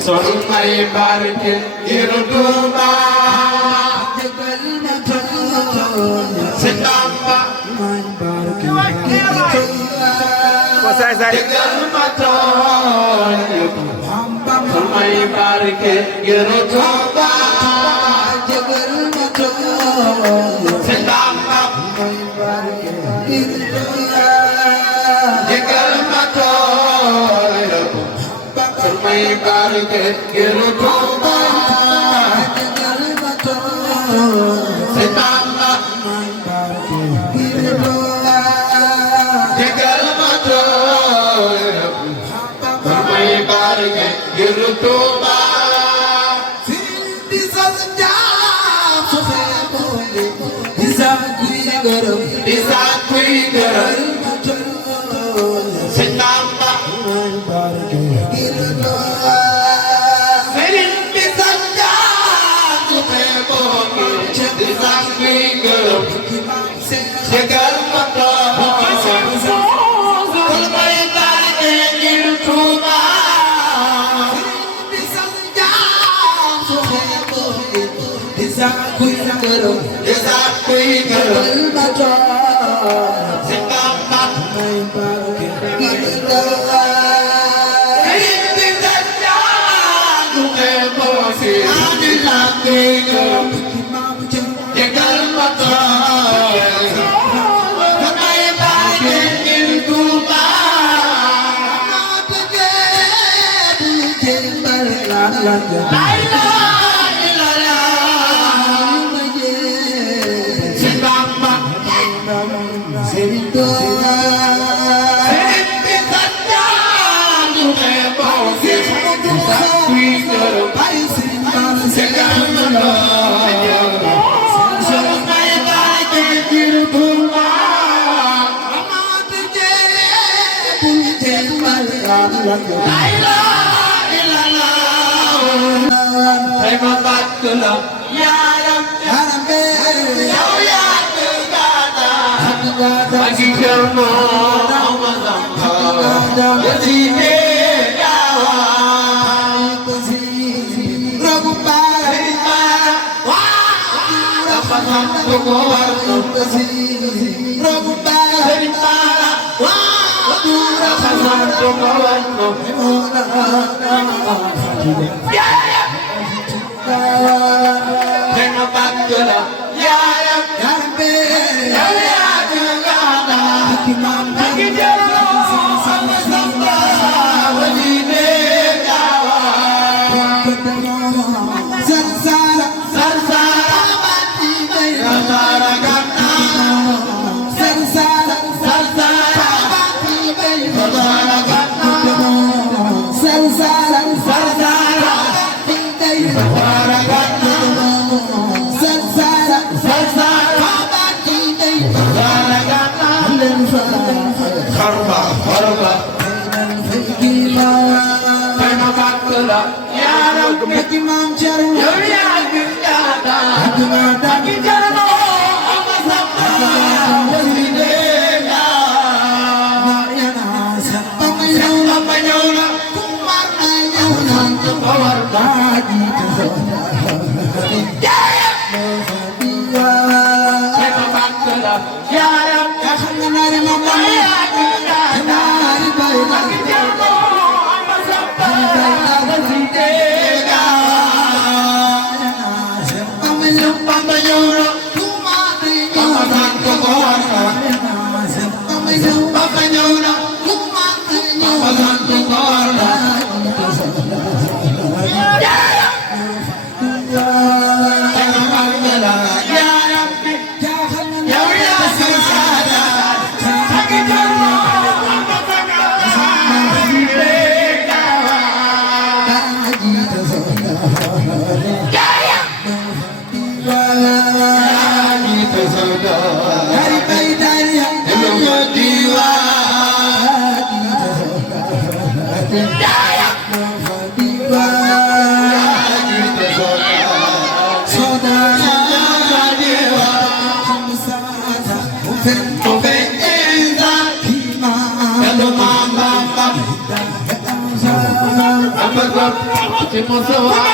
sol may barke ngir Tuuba Sëñ Bamba jégal ma tooñ sol may barke ngir Tuuba Sëñ Bamba jégal ma tooñ sol may barke ngir Tuuba Sëñ Bamba jégal ma tooñ sol may barke ngir Tuuba Isa kuy gërëm Sëñ Bamba sëriñ bi sa jaar su feeboo Isa kuy gërëm jégal ma tooñ sol may barke ngir Tuuba Isa kuy gërëm Sëñ Bamba sëriñ bi sa jaar su feeboo Isa kuy gërëm jégal ma tooñ sol may barke ngir Tuuba Sëñ Bamba sëriñ bi sa jaar su feeboo Isa kuy gërëm jégal ma tooñ sol may barke ngir Tuuba la ilaha illallah tey ma bàkk la yaaram yow yaa gàdda ak i kër moo ma samba yasiine yaawa rogu baara waa dafa sant ko war rogu baara waa dafa sant ko war tey ma bàkk la yaaram yow yaa gàdda ak i kër moo ma samba yasiine yaawa Harba harba tey ma bàkk la yaaram yow yaa gàdda ak i kër moo ma samba yasiine yaawa Bamba ñëw na ko war tey ma bàkk la yaaram Bamba ci Mustafa